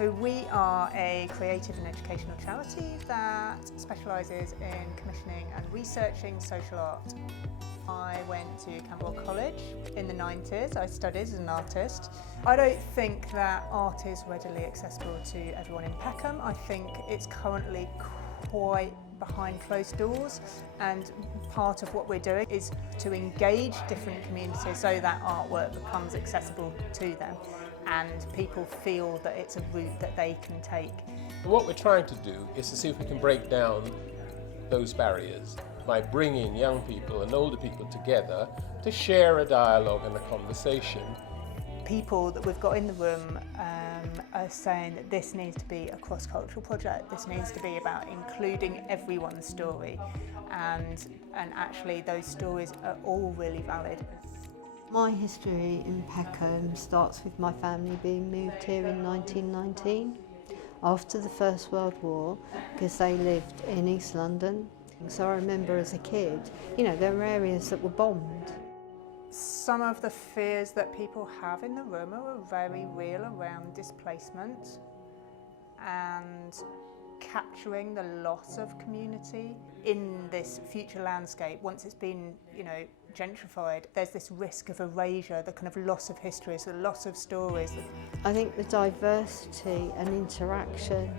So we are a creative and educational charity that specialises in commissioning and researching social art. I went to Camberwell College in the 90s. I studied as an artist. I don't think that art is readily accessible to everyone in Peckham. I think it's currently quite behind closed doors, and part of what we're doing is to engage different communities so that artwork becomes accessible to them and people feel that it's a route that they can take. What we're trying to do is to see if we can break down those barriers by bringing young people and older people together to share a dialogue and a conversation. People that we've got in the room are saying that this needs to be a cross-cultural project. This needs to be about including everyone's story, and actually those stories are all really valid. My history in Peckham starts with my family being moved here in 1919 after the First World War, because they lived in East London. So I remember as a kid, there were areas that were bombed. Some of the fears that people have in the room are very real around displacement and capturing the loss of community in this future landscape. Once it's been, gentrified, there's this risk of erasure, the kind of loss of histories, the loss of stories. I think the diversity and interaction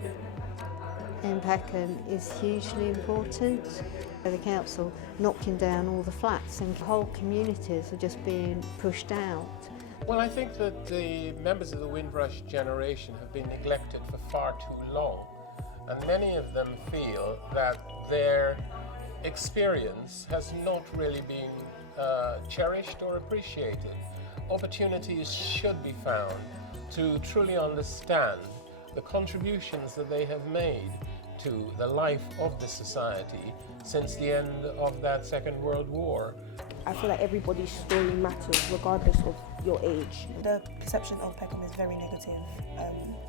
in Peckham is hugely important. The council knocking down all the flats and whole communities are just being pushed out. Well, I think that the members of the Windrush generation have been neglected for far too long, and many of them feel that their experience has not really been cherished or appreciated. Opportunities should be found to truly understand the contributions that they have made to the life of the society since the end of that Second World War. I feel like everybody's story matters regardless of your age. The perception of Peckham is very negative,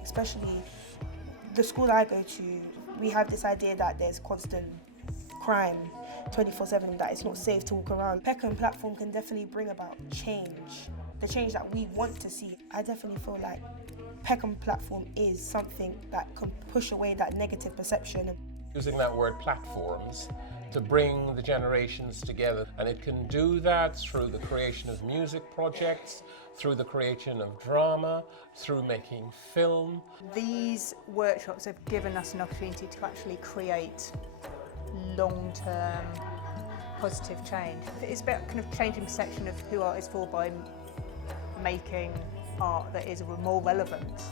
especially the school I go to. We have this idea that there's constant crime 24/7, that it's not safe to walk around. Peckham platform can definitely bring about change, the change that we want to see. I definitely feel like Peckham platform is something that can push away that negative perception. Using that word platforms to bring the generations together, and it can do that through the creation of music projects, through the creation of drama, through making film. These workshops have given us an opportunity to actually create long-term positive change. It's about kind of changing perception of who art is for by making art that is more relevant.